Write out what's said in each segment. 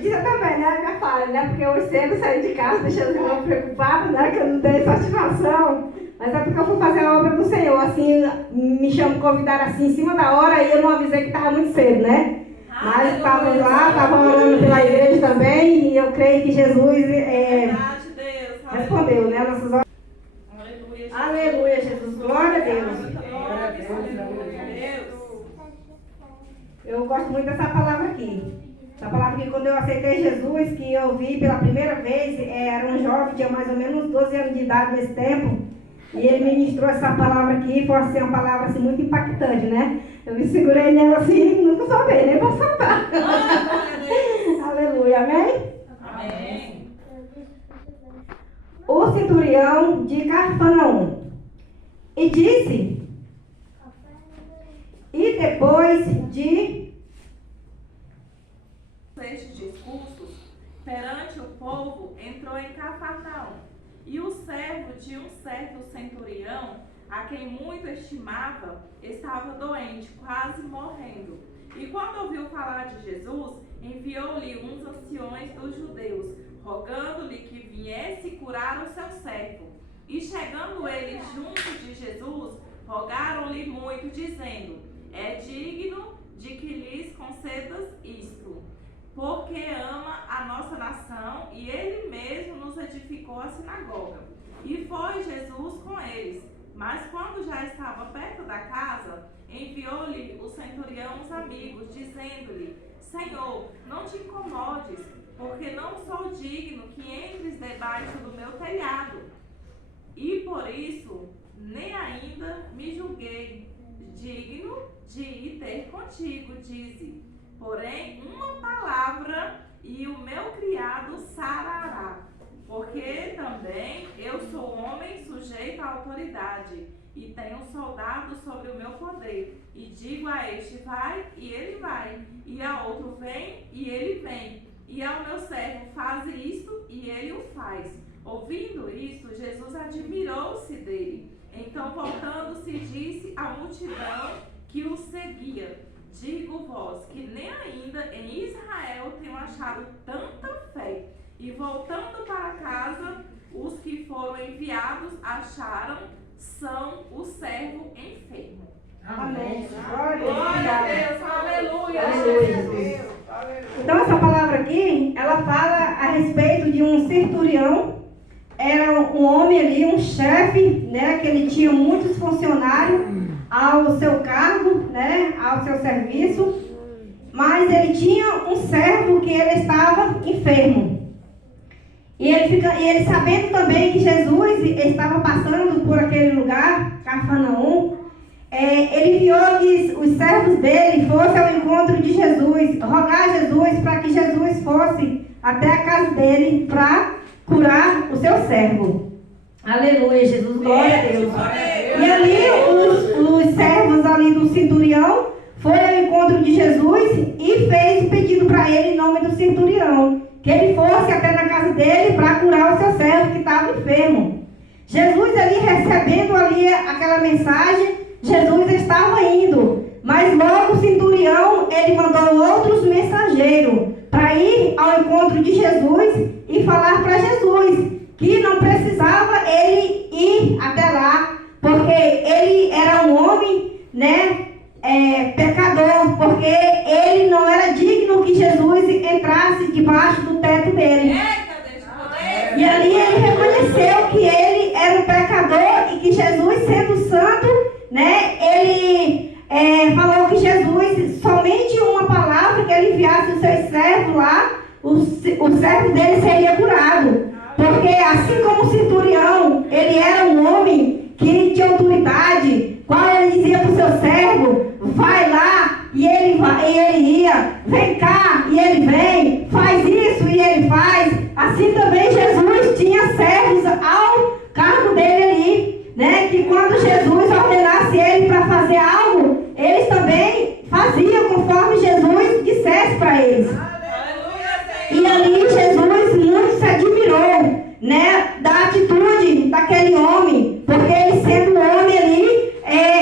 Diz também, né, minha falha, né? Porque eu sempre saí de casa deixando eu preocupado, né? Que eu não dei satisfação. Mas é porque eu fui fazer a obra do Senhor, assim, convidaram assim em cima da hora e eu não avisei que estava muito cedo, né? Mas estava lá, estava orando pela igreja também e eu creio que Jesus respondeu, né? Nossas orações. Aleluia, aleluia, Jesus. Glória a Deus. Glória a Deus. Eu gosto muito dessa palavra aqui. Essa palavra que quando eu aceitei Jesus, que eu vi pela primeira vez, era um jovem, tinha mais ou menos 12 anos de idade nesse tempo, e ele ministrou essa palavra aqui, foi assim, uma palavra assim, muito impactante, né? Eu me segurei nela assim, nunca soltei, nem para soltar. Aleluia, amém? Amém. O centurião de Cafarnaum, e disse, e depois de estes discursos, perante o povo, entrou em Cafarnaum, e o servo de um certo centurião, a quem muito estimava, estava doente, quase morrendo. E quando ouviu falar de Jesus, enviou-lhe uns anciões dos judeus, rogando-lhe que viesse curar o seu servo. E chegando eles junto de Jesus, rogaram-lhe muito, dizendo, é digno de que lhes concedas isto, porque ama a nossa nação e ele mesmo nos edificou a sinagoga. E foi Jesus com eles. Mas quando já estava perto da casa, enviou-lhe o centurião os amigos, dizendo-lhe, Senhor, não te incomodes, porque não sou digno que entres debaixo do meu telhado. E por isso, nem ainda me julguei digno de ir ter contigo, dize. Porém, uma palavra e o meu criado sarará, porque também eu sou homem sujeito à autoridade e tenho soldados sobre o meu poder. E digo a este, vai, e ele vai, e a outro, vem, e ele vem, e ao meu servo, faz isto, e ele o faz. Ouvindo isto, Jesus admirou-se dele. Então, voltando-se, disse à multidão que o seguia, digo-vos que nem ainda em Israel tenho achado tanta fé. E voltando para casa, os que foram enviados acharam são o servo enfermo. Amém. Glória a Deus, aleluia. Aleluia. Então essa palavra aqui, ela fala a respeito de um centurião. Era um homem ali, um chefe, né, que ele tinha muitos funcionários ao seu cargo, né, ao seu serviço, mas ele tinha um servo que ele estava enfermo. E ele sabendo também que Jesus estava passando por aquele lugar, Cafarnaum, ele enviou que os servos dele fossem ao encontro de Jesus, rogar a Jesus para que Jesus fosse até a casa dele para curar o seu servo. Aleluia, Jesus, glória a Deus. E ali os servos ali do centurião foram ao encontro de Jesus e fez pedido para ele em nome do centurião, que ele fosse até na casa dele para curar o seu servo que estava enfermo. Jesus ali recebendo ali aquela mensagem, Jesus estava indo, mas logo o centurião, ele mandou outros mensageiros para ir ao encontro de Jesus e falar para Jesus que não precisava ele ir até lá, porque ele era um homem, né, pecador, porque ele não era digno que Jesus entrasse debaixo do teto dele. E ali ele reconheceu que ele era um pecador e que Jesus, sendo santo, né, ele falou que Jesus, somente uma palavra que ele enviasse os seus servos lá, o servo dele seria curado. Porque assim como o centurião, ele era um homem que tinha autoridade, qual ele dizia para o seu servo, vai lá, e ele ia, vem cá, e ele vem, faz isso, e ele faz. Assim também Jesus tinha servos ao cargo dele ali, né? Que quando Jesus ordenasse ele para fazer algo, eles também faziam conforme Jesus dissesse para eles. E ali Jesus muito se admirou, né, da atitude daquele homem, porque ele sendo um homem ali,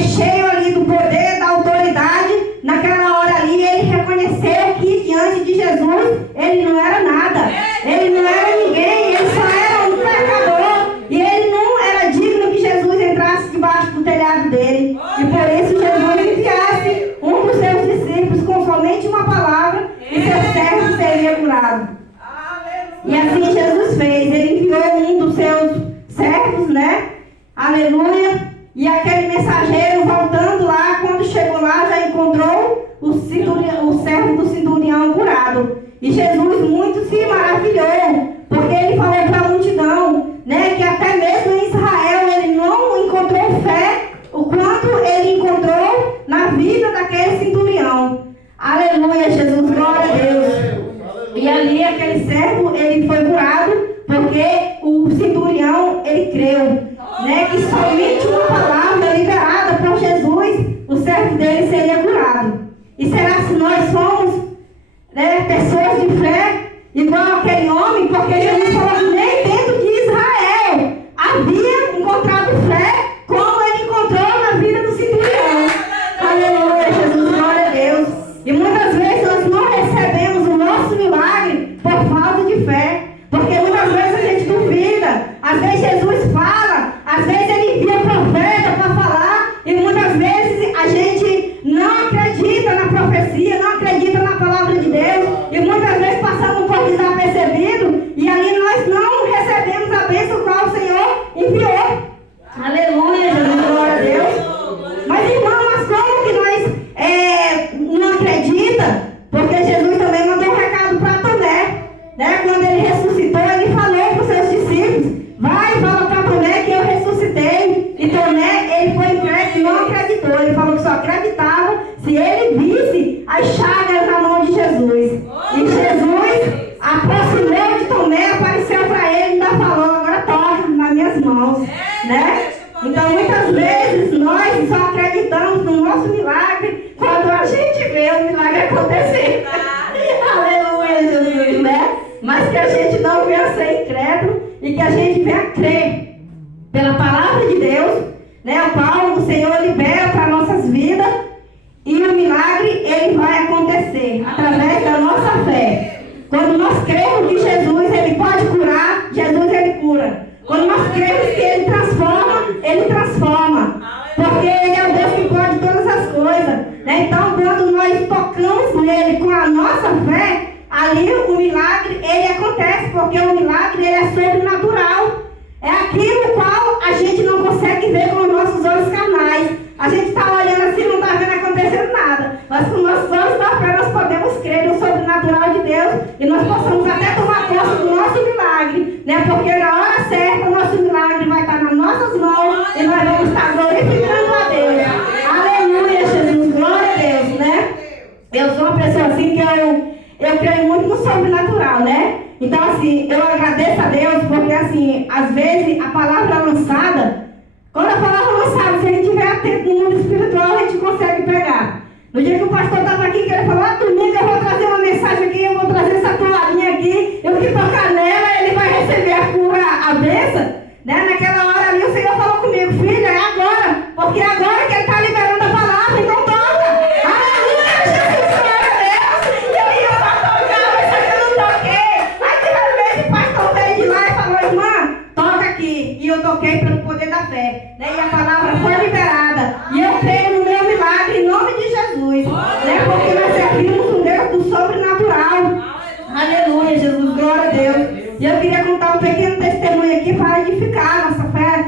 cheio ali do poder, da autoridade, naquela hora ali ele reconheceu que diante de Jesus seria curado. E assim Jesus fez. Ele enviou um dos seus servos, né? Aleluia. E aquele mensageiro voltando lá, quando chegou lá, já encontrou o servo do centurião curado. E Jesus muito se maravilhou, porque ele falou para a multidão, né, que até mesmo em Israel ele não encontrou fé, o quanto ele encontrou na vida daquele centurião. Aleluia, Jesus, glória a Deus. E ali aquele servo, ele foi curado, porque o centurião, ele creu, né, que somente uma palavra liberada por Jesus, o servo dele seria curado. E será se nós somos, né, pessoas de fé, igual aquele homem? Porque Jesus falou que nem dentro de Israel havia encontrado fé como ele encontrou na vida do centurião. Aleluia, Jesus, glória a Deus. E muitas vezes nós não recebemos o nosso milagre por falta de fé, porque muitas vezes a gente duvida. Às vezes Jesus fala, às vezes ele envia profeta para falar, e muitas vezes a gente não acredita na profecia, não acredita na palavra de Deus, e muitas vezes passamos por desapercebido, e ali nós não recebemos a bênção qual o Senhor enviou. Aleluia, Jesus, glória a Deus. Mas irmão, mas como que nós não acredita? Porque Jesus também mandou um recado para Tomé, né? Quando ele ressuscitou, ele falou para os seus discípulos: vai e fala para Tomé que eu ressuscitei. E Tomé, ele foi incrédulo e não acreditou. Ele falou que só acreditava se ele visse as chagas na mão de Jesus. E Jesus aproximou de Tomé, apareceu para ele e ainda falou: agora toca nas minhas mãos, né? Então muitas vezes nós só acreditamos no nosso milagre quando a gente vê o milagre acontecer. Aleluia, Jesus, né? Mas que a gente não venha ser incrédulo e que a gente venha crer pela palavra de Deus, né? O qual o Senhor libera para nossas vidas, e o milagre ele vai acontecer através da nossa fé. Quando nós cremos que Jesus ele pode curar, Jesus ele cura. Quando nós cremos que ele transforma, ele transforma. Porque ele é o Deus que pode todas as coisas, né? Então quando nós tocamos nele com a nossa fé, ali o milagre ele acontece, porque o milagre ele é sobrenatural. É aquilo qual a gente não consegue ver com os nossos olhos carnais. A gente está olhando assim, não está vendo acontecendo nada. Mas com os nossos olhos da fé nós podemos crer no sobrenatural de Deus, e nós possamos até tomar posse do nosso milagre, né? Porque na hora certa o nosso milagre vai estar nas nossas mãos e nós vamos estar glorificando a Deus. Aleluia, Jesus, glória a Deus, né? Eu sou uma pessoa assim que eu creio muito no sobrenatural, né? Então assim, eu agradeço a Deus, porque assim, às vezes a palavra lançada, quando a palavra lançada, se a gente estiver atento no mundo espiritual, a gente consegue pegar. No dia que o pastor estava aqui, que ele falou: domingo eu vou trazer uma mensagem aqui, eu vou trazer essa toalhinha aqui, eu que tocar nela, ele vai receber a cura, a bênção, né? Naquela hora ali o Senhor falou comigo: filha, é agora, porque é agora que ele está liberando a palavra, então toca. Aleluia, Jesus, glória a Deus. Eu ia para tocar, mas só que eu não toquei. Aí de repente o pastor veio de lá e falou: irmã, toca aqui. E eu toquei pelo poder da fé, né? E a palavra foi liberada, e eu creio no meu milagre em nome de Jesus, né? Porque nós servimos um Deus do sobrenatural. Aleluia, Jesus, glória a Deus. E eu queria contar um pequeno testemunho aqui para edificar a nossa fé.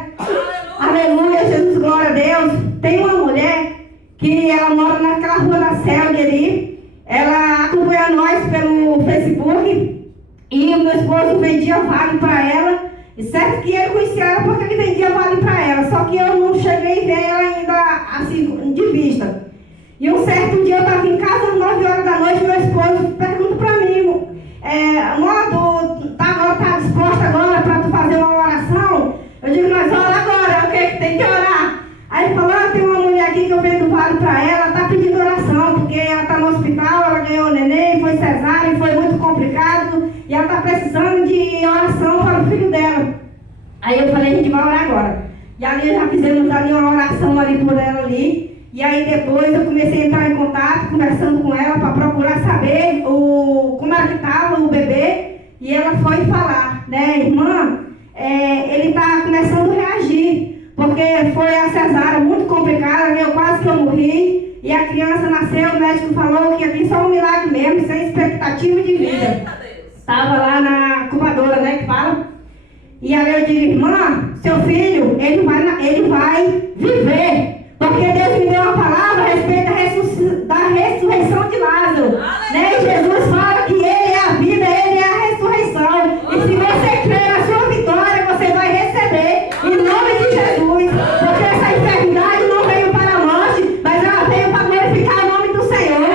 Aleluia, Jesus, glória a Deus. Tem uma mulher que ela mora naquela rua da Celde ali. Ela acompanha nós pelo Facebook, e o meu esposo vendia vale para ela. E certo que ele conhecia ela porque ele vendia vale para ela, só que eu não cheguei a ver ela ainda assim, de vista. E um certo dia eu estava em casa às 9 horas da noite, meu esposo pergunta para mim: tá disposta agora para tu fazer uma oração? Eu digo: nós oramos agora, o que tem que orar? Aí ele falou: tem uma mulher aqui que eu vendo vale para ela, está pedindo oração, porque ela está no hospital, ela ganhou neném, foi cesárea, foi muito complicado, e ela está precisando de oração para o filho dela. Aí eu falei: a gente vai orar agora. E ali já fizemos ali uma oração ali por ela ali. E aí depois eu comecei a entrar em contato, conversando com ela para procurar saber como era que estava o bebê. E ela foi falar, né: irmã, ele está começando a reagir, porque foi a cesárea muito complicada, eu quase que eu morri. E a criança nasceu, o médico falou que ia vir só um milagre mesmo, sem expectativa de vida. estava lá na incubadora, né, que fala. E aí eu digo, irmã, seu filho, ele vai viver. Porque Deus me deu uma palavra a respeito da ressurreição de Lázaro. Né? E Jesus fala que Ele é a vida, Ele é a ressurreição. E se você crer na sua vitória, você vai receber em nome de Jesus. Porque essa enfermidade não veio para a morte, mas ela veio para glorificar o nome do Senhor.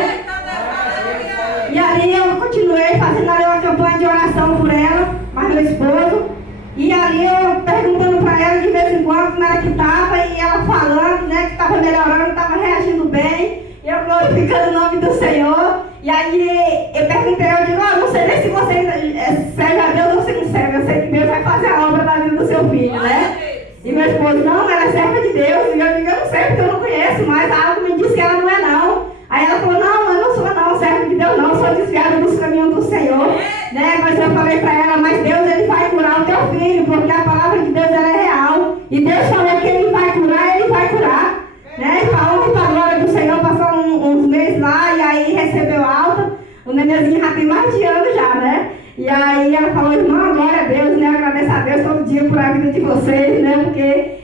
E ali eu continuei fazendo ali uma campanha de oração por ela, mas meu esposo. E ali eu perguntando para ela de vez em quando como ela que estava, e ela falando, né, que estava melhorando, estava reagindo bem, eu glorificando o nome do Senhor. E aí eu perguntei, eu digo, não sei nem se você serve a Deus ou se não serve, eu sei que Deus vai fazer a obra da vida do seu filho, né? E meu esposo, não, ela é serva de Deus. E eu digo, eu não sei porque eu não conheço, mas algo me disse que ela não é não. Aí ela falou, não, eu não sou não, serva de Deus não, eu sou desviada dos caminhos do Senhor, né? Mas eu falei para ela, mas Deus, Ele vai curar o teu filho, porque a palavra de Deus, ela é real. E Deus falou que Ele vai curar, Ele vai curar, né? E falou que para a glória do Senhor, passou uns meses lá, e aí recebeu alta. O nenenzinho já tem mais de ano já, né? E aí ela falou, irmã, glória a Deus, né? Agradeço a Deus todo dia por a vida de vocês, né? Porque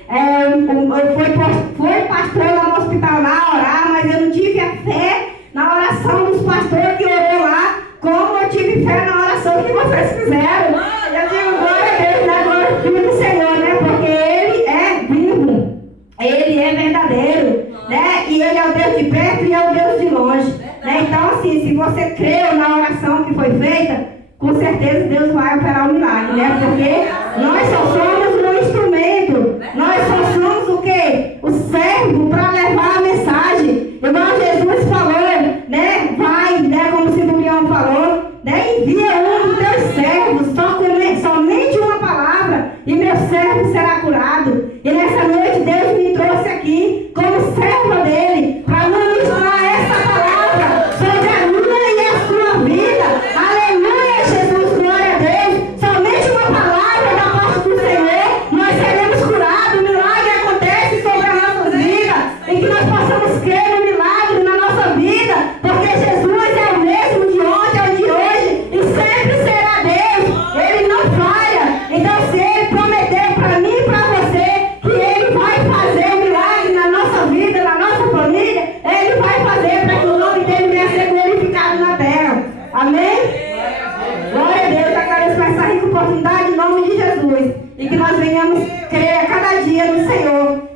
foi pastor lá no hospital lá orar, mas eu não tive a fé na oração dos pastores que orou lá, como eu tive fé na oração que vocês fizeram. Eu digo, glória a Deus, né? Glória do Senhor, né? Porque Ele é vivo, Ele é verdadeiro, né? E Ele é o Deus de perto e é o Deus de longe, né? Então, assim, se você creu na oração que foi feita, com certeza Deus vai operar o milagre, né? Porque nós só somos um instrumento. Nós só somos o quê? O servo para levar a mensagem. Igual Jesus falou, né? Vai, né? Como o centurião falou, né? Envia um dos teus servos, somente uma palavra, e meu servo será curado. E nessa noite Deus me trouxe aqui como serva dele para ministrar essa palavra sobre a minha e a sua vida. Aleluia, Jesus, glória a Deus. Somente uma palavra da parte do Senhor, nós seremos curados. O milagre acontece sobre as nossas vidas, em que nós possamos crer no milagre na nossa vida, porque Jesus é o mesmo de ontem ao de hoje e sempre será Deus. Ele não falha. Então, se Ele prometeu para mim e para você que Ele vai fazer o milagre na nossa vida, na nossa família, Ele vai fazer para que o nome dele venha a ser glorificado na terra. Amém? Glória a Deus, agradeço por essa rica oportunidade em nome de Jesus. E que nós venhamos crer a cada dia no Senhor.